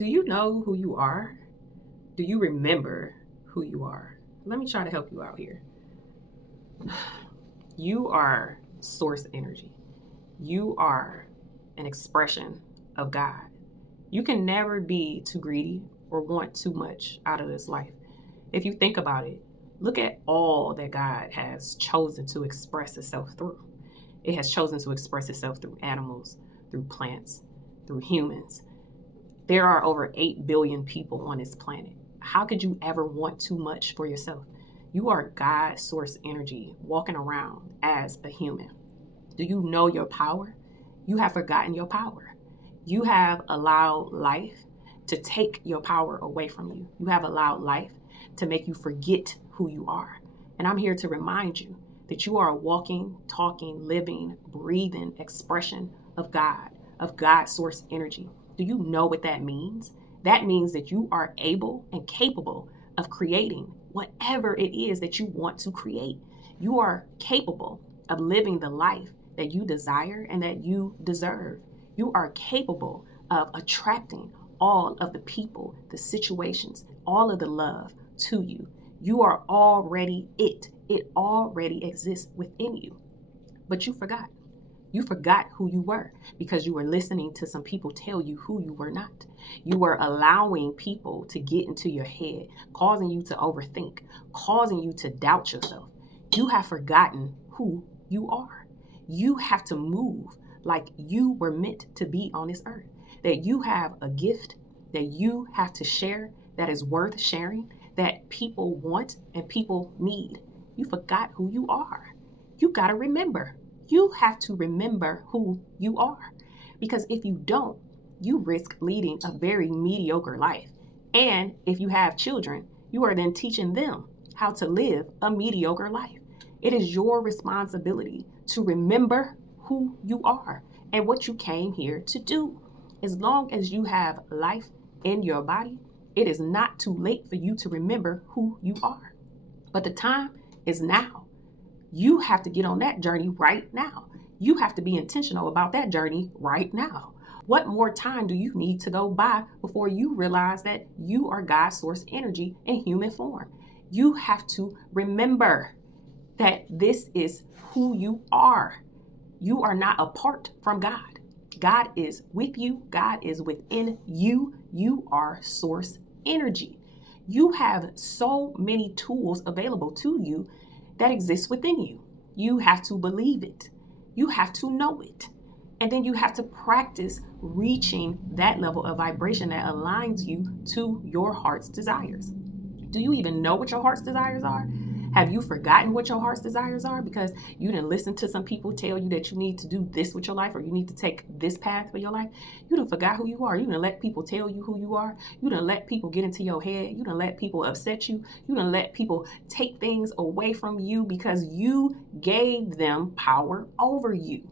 Do you know who you are? Do you remember who you are? Let me try to help you out here. You are source energy. You are an expression of God. You can never be too greedy or want too much out of this life. If you think about it, look at all that God has chosen to express itself through. It has chosen to express itself through animals, through plants, through humans. There are over 8 billion people on this planet. How could you ever want too much for yourself? You are God's source energy walking around as a human. Do you know your power? You have forgotten your power. You have allowed life to take your power away from you. You have allowed life to make you forget who you are. And I'm here to remind you that you are a walking, talking, living, breathing expression of God, of God's source energy. Do you know what that means? That means that you are able and capable of creating whatever it is that you want to create. You are capable of living the life that you desire and that you deserve. You are capable of attracting all of the people, the situations, all of the love to you. You are already it. It already exists within you. But you forgot. You forgot who you were because you were listening to some people tell you who you were not. You were allowing people to get into your head, causing you to overthink, causing you to doubt yourself. You have forgotten who you are. You have to move like you were meant to be on this earth, that you have a gift that you have to share that is worth sharing, that people want and people need. You forgot who you are. You got to remember. You have to remember who you are. Because if you don't, you risk leading a very mediocre life. And if you have children, you are then teaching them how to live a mediocre life. It is your responsibility to remember who you are and what you came here to do. As long as you have life in your body, it is not too late for you to remember who you are. But the time is now. You have to get on that journey right now. You have to be intentional about that journey right now. What more time do you need to go by before you realize that you are God's source energy in human form? You have to remember that this is who you are. You are not apart from God. God is with you. God is within you. You are source energy. You have so many tools available to you that exists within you. You have to believe it. You have to know it. And then you have to practice reaching that level of vibration that aligns you to your heart's desires. Do you even know what your heart's desires are? Have you forgotten what your heart's desires are because you didn't listen to some people tell you that you need to do this with your life or you need to take this path for your life? You done forgot who you are. You done let people tell you who you are. You done let people get into your head. You done let people upset you. You done let people take things away from you because you gave them power over you.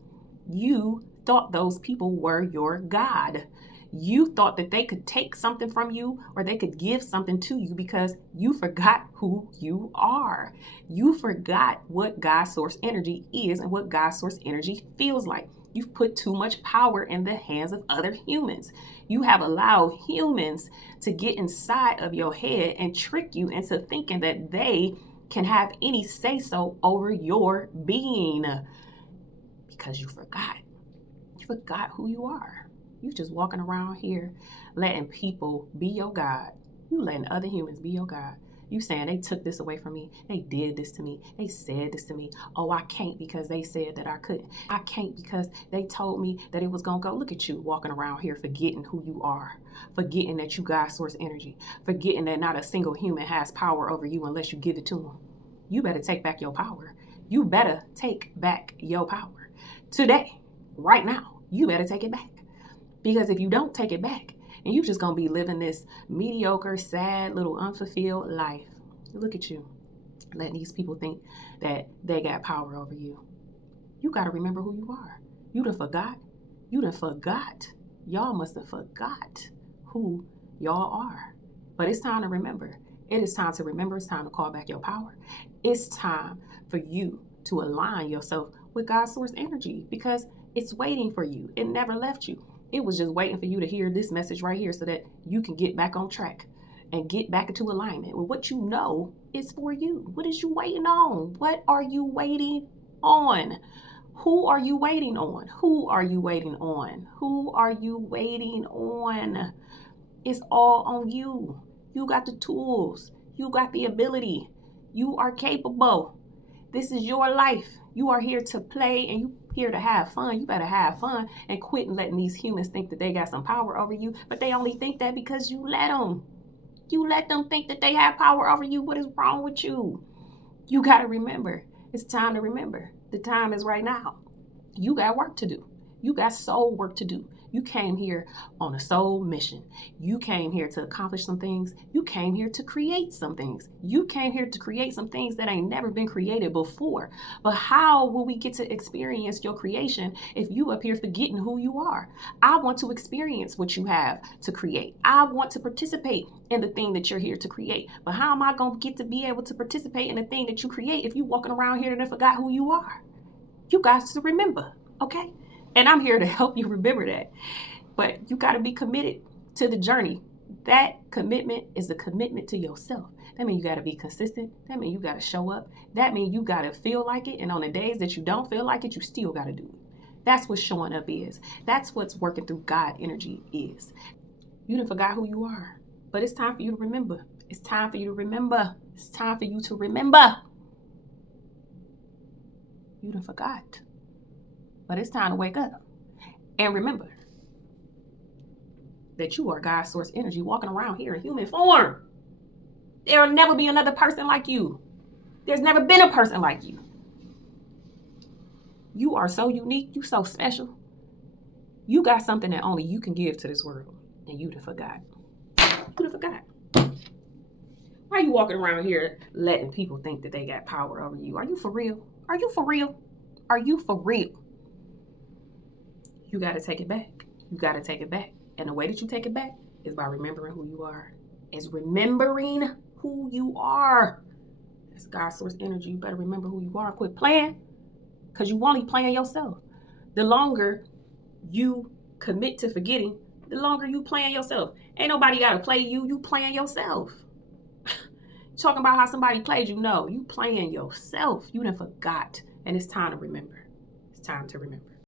You thought those people were your God. You thought that they could take something from you or they could give something to you because you forgot who you are. You forgot what God's source energy is and what God's source energy feels like. You've put too much power in the hands of other humans. You have allowed humans to get inside of your head and trick you into thinking that they can have any say-so over your being because you forgot. You forgot who you are. You just walking around here letting people be your God. You letting other humans be your God. You saying they took this away from me. They did this to me. They said this to me. Oh, I can't because they said that I couldn't. I can't because they told me that it was going to go. Look at you walking around here forgetting who you are. Forgetting that you got source energy. Forgetting that not a single human has power over you unless you give it to them. You better take back your power. You better take back your power. Today, right now, you better take it back. Because if you don't take it back, and you're just going to be living this mediocre, sad, little unfulfilled life. Look at you, letting these people think that they got power over you. You got to remember who you are. You done forgot. You done forgot. Y'all must have forgot who y'all are. But it's time to remember. It is time to remember. It's time to call back your power. It's time for you to align yourself with God's source energy because it's waiting for you. It never left you. It was just waiting for you to hear this message right here so that you can get back on track and get back into alignment with what you know is for you. What is you waiting on? What are you waiting on? Who are you waiting on? Who are you waiting on? Who are you waiting on? It's all on you. You got the tools. You got the ability. You are capable. This is your life. You are here to play and you here to have fun. You better have fun and quit letting these humans think that they got some power over you, but they only think that because you let them. You let them think that they have power over you. What is wrong with you? You got to remember. It's time to remember. The time is right now. You got work to do. You got soul work to do. You came here on a soul mission. You came here to accomplish some things. You came here to create some things. You came here to create some things that ain't never been created before. But how will we get to experience your creation if you up here forgetting who you are? I want to experience what you have to create. I want to participate in the thing that you're here to create. But how am I going to get to be able to participate in the thing that you create if you walking around here and forgot who you are? You guys to remember, okay? And I'm here to help you remember that. But you got to be committed to the journey. That commitment is a commitment to yourself. That means you got to be consistent. That means you got to show up. That means you got to feel like it. And on the days that you don't feel like it, you still got to do it. That's what showing up is. That's what's working through God energy is. You done forgot who you are. But it's time for you to remember. It's time for you to remember. It's time for you to remember. You done forgot. But it's time to wake up. And remember that you are God's source energy walking around here in human form. There will never be another person like you. There's never been a person like you. You are so unique. You so special. You got something that only you can give to this world. And you done forgot. You done forgot. Why are you walking around here letting people think that they got power over you? Are you for real? Are you for real? Are you for real? You got to take it back. You got to take it back. And the way that you take it back is by remembering who you are. Is remembering who you are. It's God's source energy. You better remember who you are. Quit playing. Because you only playing yourself. The longer you commit to forgetting, the longer you playing yourself. Ain't nobody got to play you. You playing yourself. Talking about how somebody played you. No, you playing yourself. You done forgot. And it's time to remember. It's time to remember.